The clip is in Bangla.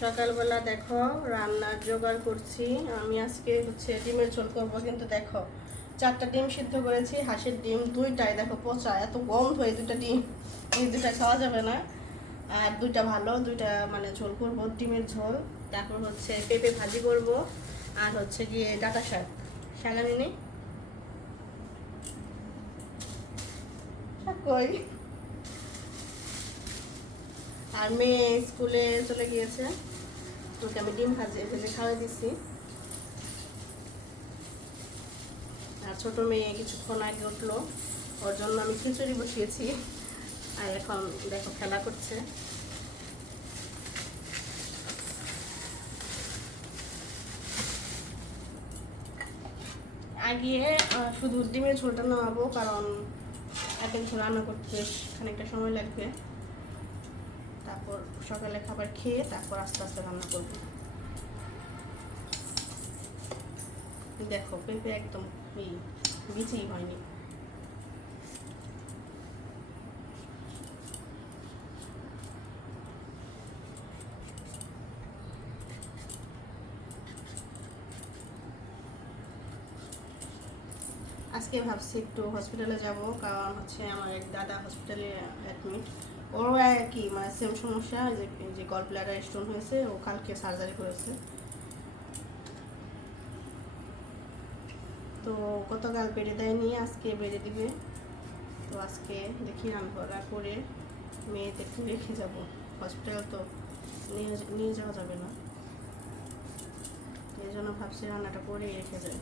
সকালবেলা দেখো রান্নার জোগাড় করছি। আমি আজকে হচ্ছে ডিমের ঝোল করবো, কিন্তু দেখো 4টা ডিম সিদ্ধ করেছি, হাঁসের ডিম 2টাই দেখো পচা, এত গন্ধ। এই 2টা ডিম, এই 2টা খাওয়া যাবে না। আর 2টা ভালো, 2টা মানে ঝোল করবো, ডিমের ঝোল। তারপর হচ্ছে পেঁপে ভাজি করব, আর হচ্ছে গিয়ে ডাঁটা শাক। শাক আনি নি, শাক কই? আর মেয়ে স্কুলে চলে গিয়েছে, ওকে আমি ডিম ভেজে খাওয়াই দিছি। আর ছোট মেয়ে কিছুক্ষণ আগে উঠলো, ওর জন্য আমি খিচুড়ি বসিয়েছি। আর এখন দেখো খেলা করছে। আগে শুধু ডিমের ঝোলটা নামাবো, কারণ এক ঝোল রান্না করতে বেশ খানিকটা সময় লাগবে। তারপর সকালে খাবার খেয়ে তারপর আস্তে আস্তে রান্না করবো। দেখো পেঁপে একদম বিচি হয়নি। আজকে ভাবছি একটু হসপিটালে যাব, কারণ হচ্ছে আমার এক দাদা হসপিটালে অ্যাডমিট। ওরও একই মানে সেম সমস্যা, যে গল ব্লাডার স্টোন হয়েছে, ও কালকে সার্জারি করেছে। তো গতকাল বেড়ে দেয়নি, আজকে বেড়ে দিবে। তো আজকে দেখি রান্না করে মেয়েদের একটু রেখে যাব। হসপিটাল তো নিয়ে যাওয়া যাবে না, এই জন্য ভাবছি রান্নাটা করেই রেখে যায়।